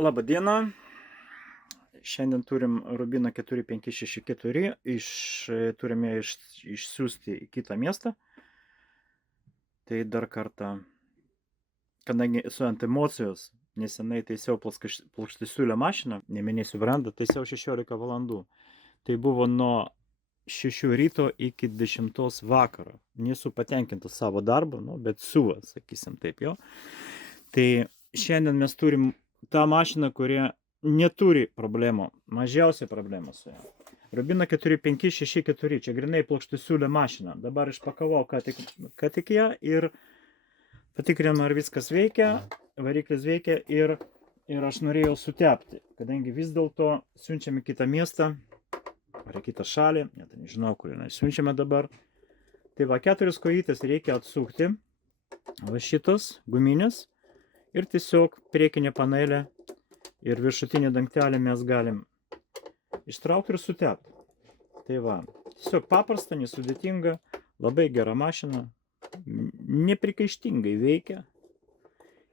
Labą dieną. Šiandien turim Rubiną 4564, turime išsiųsti į kitą miestą. Tai dar kartą, kadangi esu ant emocijos, nesenai taisiau plokštesiūlę mašiną, neminėsiu brandą, taisiau 16 valandų. Tai buvo nuo 6 ryto iki 10 vakaro. Nesu patenkintas savo darbu, bet siuva, sakysim taip jo. Tai šiandien mes turim tą mašiną, kurie neturi problemų, mažiausiai problemų su ją. Rubina 4564, čia grinai plokštesiūlė mašina. Dabar išpakavau ką tik ją ir patikrinam, ar viskas veikia, variklis veikia ir aš norėjau sutepti, kadangi vis dėlto siunčiame kitą miestą, ar kitą šalį, net nežinau, kur siunčiame dabar. Tai va, 4 kojytes reikia atsukti, va šitos guminės, ir tiesiog priekinė panelė ir viršutinį dangtelį mes galim ištraukti ir sutepti. Tai va, tiesiog paprasta, nesudėtinga, labai gera mašina, neprikaištingai veikia,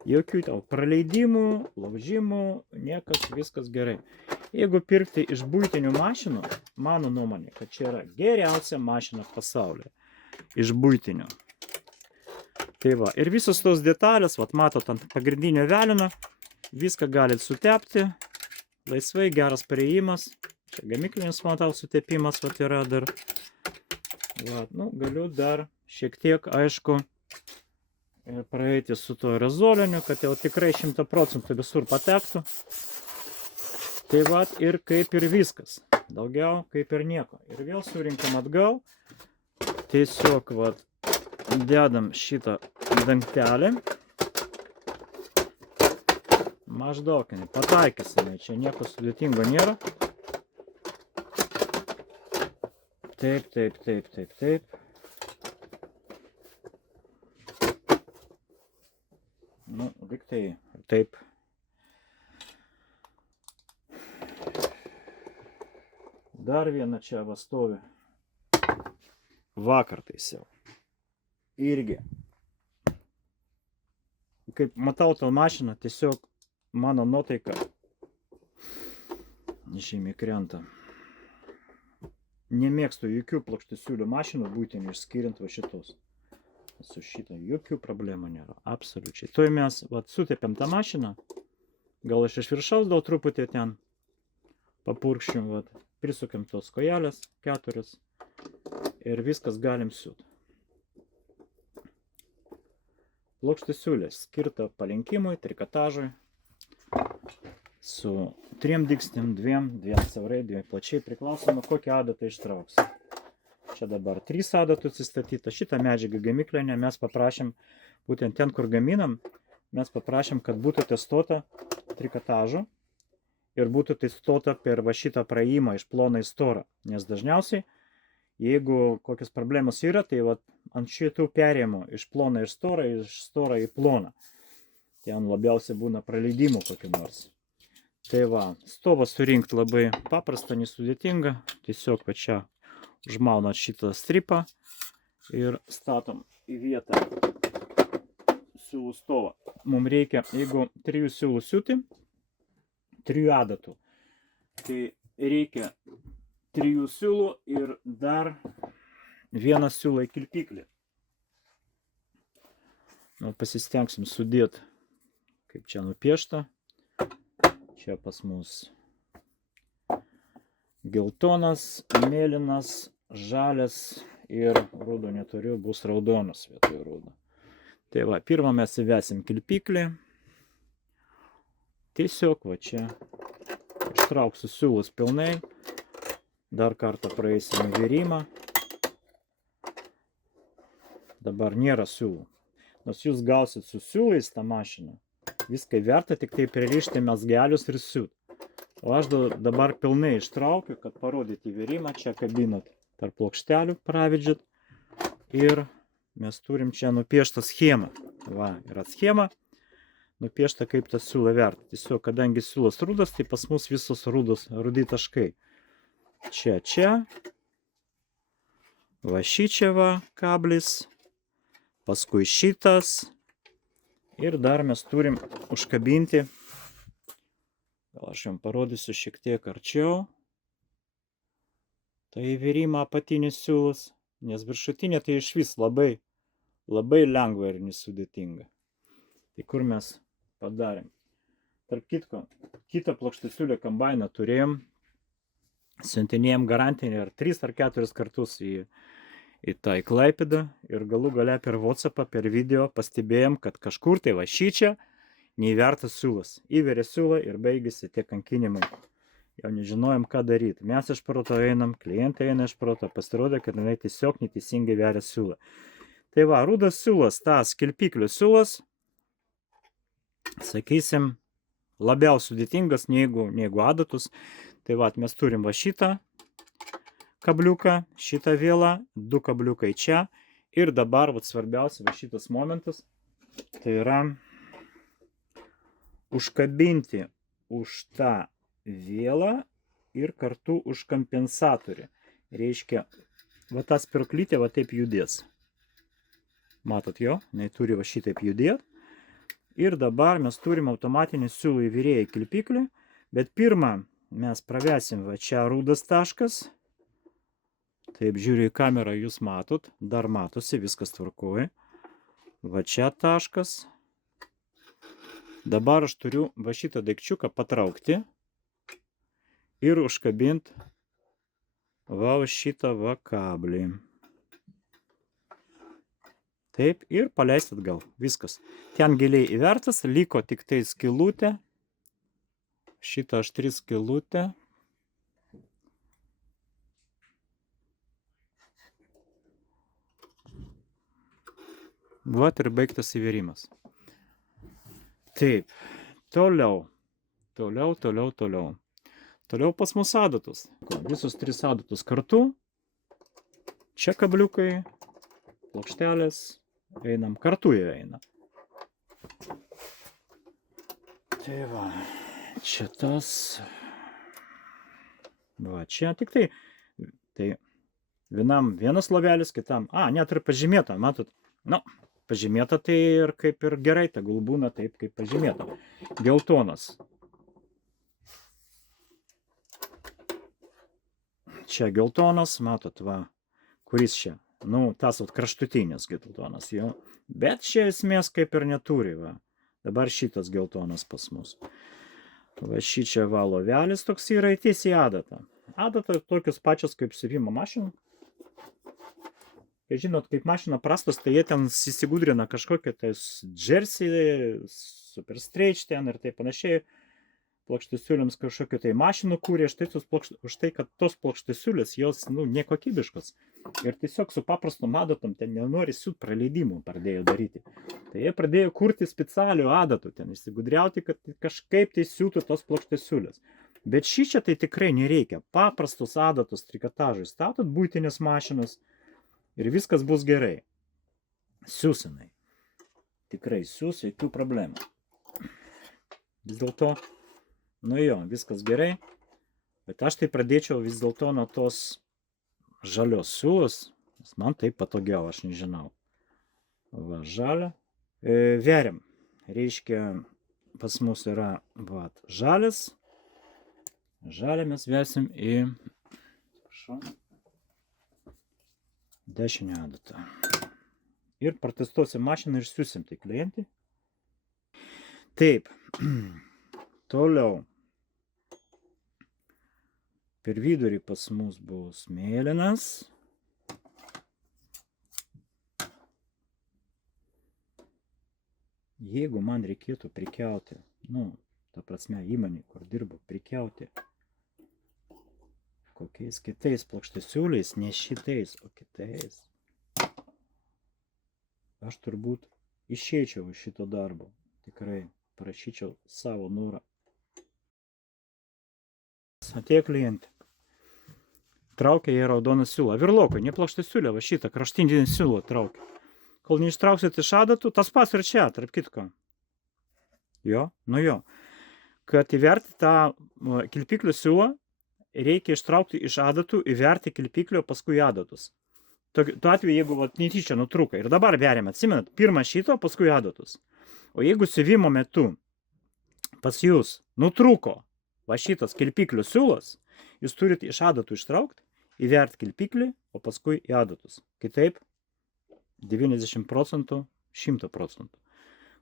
jokių tau praleidimų, laužimų, niekas, viskas gerai. Jeigu pirkti iš buitinių mašinų, mano nuomonė, kad čia yra geriausia mašina pasaulyje, iš buitinių. Tai va, ir visos tos detalės, vat matot ant pagrindinio velino, viską galit sutepti, laisvai, geras priėjimas. Čia gamyklinis, matau, sutepimas vat yra dar. Va, galiu dar šiek tiek, aišku, praeiti su to aerozoliniu, kad jau tikrai 100% visur patektų. Tai va, ir kaip ir viskas. Daugiau kaip ir nieko. Ir vėl surinkam atgal. Tiesiog, va, dedam šitą dangtelį. Maždaug pataikysime, čia nieko sudėtingo nėra. Taip, taip, taip, taip, taip. Liktai taip. Dar viena čia va stovi. Vakar taisiau. Irgi. Kaip matau tą mašiną, tiesiog mano nuotaika žymiai krenta. Nemėgstu jokių plokštesiūlių mašinų, būtent išskiriant va šitos. Su šitą jokių problemų nėra, absoliučiai. Tuoj mes sutepėm tą mašiną, gal iš viršaus gal truputį ten papurkščiam, prisukiam tos kojelės 4 ir viskas galim siūt. Plokštesiūlės skirta palenkimui, trikotažui, su 3 dygstėm, 2 siaurai, 2 plačiai, priklausoma kokią adatą ištrauks. Čia dabar 3 adatų atsistatyta, šitą medžiagą gamyklinę mes paprašėm, būtent ten, kur gaminam, mes paprašėm, kad būtų testuota trikotažu ir būtų testuota per va šitą praėjimą iš ploną į storą, nes dažniausiai, jeigu kokios problemos yra, tai ant šitų perėjimų iš ploną į storą, iš storą į ploną, ten labiausiai būna praleidimų kokių nors. Tai va, stovą surinkti labai paprasta, nesudėtinga, tiesiog va čia užmaunat šitą stripą ir statom į vietą siūlų stovą. Mums reikia, jeigu 3 siūlų siūti, 3 adatų, tai reikia 3 siūlų ir dar 1 siūlą į kirpiklį. Pasistengsim sudėti, kaip čia nupiešta. Čia pas mus geltonas, mėlynas, žalias ir rudo neturiu, bus raudonas vietoj rudo. Tai va, pirmą mes įvesim kirpiklį. Tiesiog va čia ištrauksiu siūlus pilnai. Dar kartą praeisim virimą. Dabar nėra siūlų. Nors jūs gausit su siūlais tą mašiną, viską verta tik tai pririšti mezgelius ir siūt. O aš dabar pilnai ištraukiu, kad parodyti virimą. Čia kabinat tarp plokštelių, pravedžiat. Ir mes turim čia nupieštą schemą. Va, yra schema. Nupiešta kaip tas siūlą verta. Tiesiog, kadangi siūlas rudas, tai pas mus visos rudi taškai. Čia. Va šičia va kablis. Paskui šitas. Ir dar mes turim užkabinti Gal aš jums parodysiu šiek tiek arčiau. Tai įvėrimą apatinis siūlas, nes viršutinė tai iš vis labai lengva ir nesudėtinga. Tai kur mes padarėm? Tarp kitko, kitą plokštesiulio kombainą turėjom, siuntinėjom garantinį ar 3 ar 4 kartus į tą Klaipėdą ir galų gale per WhatsAppą, per video pastebėjom, kad kažkur tai va šičia neįvertas siūlas. Įveria siūlą ir baigėsi tie kankinimai. Jau nežinojom, ką daryti. Mes iš proto einam, klientai eina iš proto, pasirodė, kad jinai tiesiog neteisingai veria siūlą. Tai va, rudas siūlas, tas kilpiklių siūlas, sakysim, labiau sudėtingas negu adatus. Tai va, mes turim va šitą kabliuką, šitą vėlą, 2 kabliukai čia. Ir dabar, va, svarbiausia, va šitas momentas, tai yra užkabinti už tą vėlą ir kartu už kompensatorių. Reiškia, va ta spirklytė va taip judės. Matot jo, jinai turi va šitaip judėti. Ir dabar mes turim automatinį siūlų įvyrėję kilpiklį, bet pirmą mes pravesim va čia rudas taškas. Taip, žiūriu į kamerą, jūs matot, dar matosi, viskas tvarkoja. Va čia taškas. Dabar aš turiu va šitą daikčiuką patraukti ir užkabinti va šitą va kablį. Taip, ir paleisti atgal. Viskas. Ten giliai įvertas, liko tik tai skylutė. Šitą aštri skylutė. Vat ir baigtas įvėrimas. Taip, toliau. Toliau pas mus adatus. Visus 3 adatus kartu. Čia kabliukai, plokštelės, einam, kartu jie eina. Tai va, čia tas. Va, čia tik tai vienam vienas lovelis, kitam, net ir pažymėta, matot, pažymėta tai ir kaip ir gerai, tegul būna taip, kaip pažymėta. Geltonas. Čia geltonas, matot, va, kuris čia, tas kraštutinis geltonas jau. Bet čia esmės kaip ir neturi, va. Dabar šitas geltonas pas mus. Va šičia va lovelis toks yra tiesiai adatą. Adata tokios pačios kaip siuvimo mašina. Kai žinot, kaip mašina prastas, tai jie ten įsigudrina kažkokią tai Jersey, Super Stretch ten ir taip panašiai. Plokštesiuliams kažkokią tai mašinų kūrė, už tai, kad tos plokštesiulės jos, nekokybiškos. Ir tiesiog su paprastom adatom ten nenori siūt praleidimų pradėjo daryti. Tai jie pradėjo kurti specialių adatų, ten įsigudriauti, kad kažkaip tai siūtų tos plokštesiulės. Bet šičia tai tikrai nereikia. Paprastus adatus trikotažui statot buitinės mašinas. Ir viskas bus gerai. Siūsinai. Tikrai siūs, jokių problemų. Vis dėlto, viskas gerai. Bet aš tai pradėčiau vis dėlto nuo tos žalios siūlos. Nes man tai patogiau, aš nežinau. Va, žalia. Veriam. Reiškia, pas mus yra žalias. Žalią mes versim į dešinę adatą. Ir protestuosim mašiną ir siūsim tai klientį. Taip. Toliau. Per vidurį pas mus bus mėlynas. Jeigu man reikėtų prikelti, ta prasme įmonė, kur dirbu, prikelti kokiais kitais plokštesiuliais, ne šitais, o kitais. Aš turbūt išeičiau iš šito darbo. Tikrai parašyčiau savo norą. Atėjo klientė. Traukia jie raudoną siūlą. Virlokai, ne plokštesiulę, va šitą kraštinį siūlą traukia. Kol neištrauksit iš adatų, tas pas ir čia, tarp kitko. Jo. Kad įverti tą kilpiklių siūlą, reikia ištraukti iš adatų, įverti kilpiklio, paskui adatus. Tuo atveju, jeigu netyčia nutrūka. Ir dabar veriam, atsimenat, pirmą šito, paskui adatus. O jeigu siuvimo metu pas jūs nutrūko va šitas kilpiklio siūlas, jūs turit iš adatų ištraukti, įvert kilpiklį, o paskui į adatus. Kitaip 90%, 100%,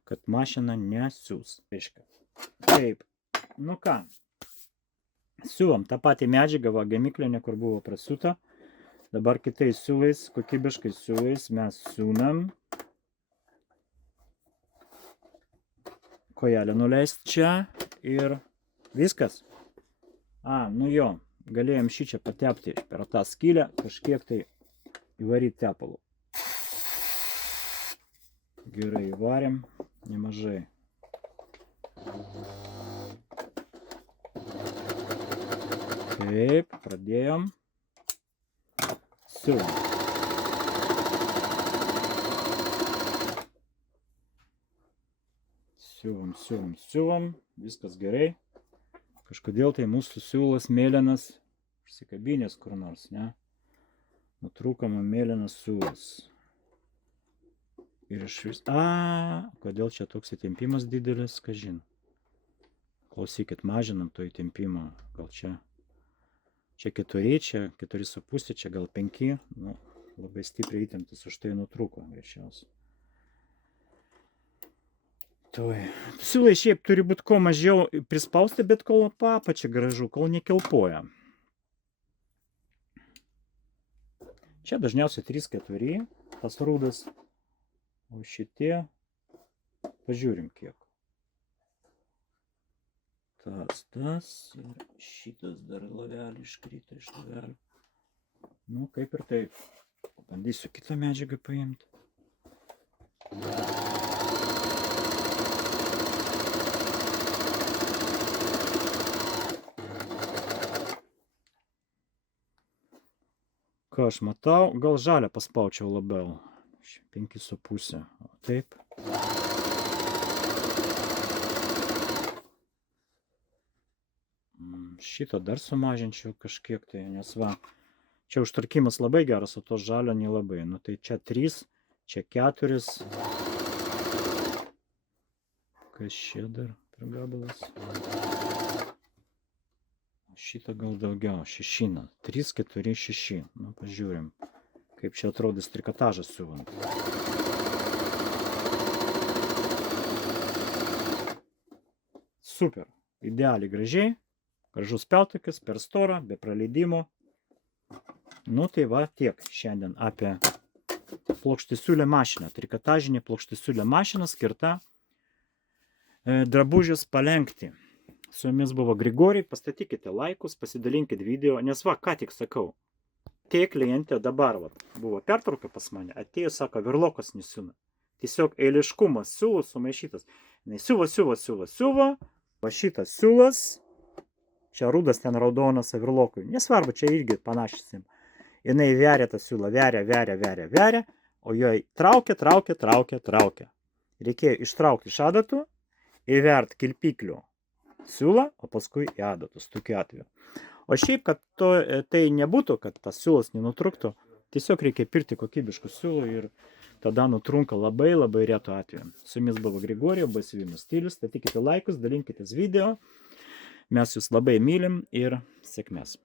kad mašina nesiūs. Taip, nu ką, siūvam tą patį medžiagą, va gamyklinė, kur buvo prasiūta. Dabar kitais siūlais, kokybiškai siūlais mes siūnam. Kojelę nuleist čia ir viskas. Nu jo, galėjom šičia patepti per tą skylę, kažkiek tai įvaryti tepalų. Gerai įvarėm, nemažai. Taip, pradėjom. Siūlom. Siūvom, viskas gerai. Kažkodėl tai mūsų siūlas mėlynas, užsikabinės kur nors, ne? Nutrūkama mėlynas siūlas. Ir iš vis... Kodėl čia toks įtempimas didelis, kažin. Klausykit, mažinam to įtempimo. Gal čia 4, čia 4,5, čia gal 5. Nu, labai stipriai įtemptas, už tai nutrūko greičiausiai. Siūlai šiaip turi būti kuo mažiau prispausti, bet kol apačia gražu, kol nekilpoja. Čia dažniausiai 3-4, tas rūdas, o šitie, pažiūrim kiek. Tas, ir šitas dar lavelį iškrito iš lavelį. Nu, kaip ir taip. Bandysiu kitą medžiagą paimti. Ką aš matau, gal žalią paspaučiau labiau. 5,5. Taip. Šitą dar sumažinčiau kažkiek tai, nes va, čia užtarkimas labai geras, o to žalio nelabai. Nu tai čia 3, čia 4. Kas čia dar per gabalas? Šitą gal daugiau, 6. 3, 4, 6. Nu, pažiūrim, kaip čia atrodys trikotažas siūvant. Super, idealiai gražiai. Gražus peltakis, per storą, be praleidimo. Nu tai va tiek šiandien apie plokštisiūlę mašiną. Trikotažinė plokštisiūlė mašina skirta drabužius palenkti. Su jumis buvo Grigorij, pastatykite laikus, pasidalinkite video, nes va, ką tik sakau, tie klientė dabar va, buvo pertrauka pas mane, atėjo, sako, virlokas nesiūna. Tiesiog eiliškumas, siūlas sumaišytas. Siuva, va šitas siūlas, čia rudas ten raudonas virlokui, nesvarbu, čia irgi panašysim. Jinai veria tą siūlą, veria, o jo traukia. Reikėjo ištraukti iš adatų, įvert kilpiklių siūlą, o paskui į adatus, tokiu atveju. O šiaip, kad tai nebūtų, kad tas siūlas nenutrūktų, tiesiog reikia pirkti kokybiškų siūlų ir tada nutrunka labai retų atveju. Su jumis buvo Grigorij, baisiuvinis stilius, statykite laikus, dalinkitės video, mes jūs labai mylim ir sėkmės.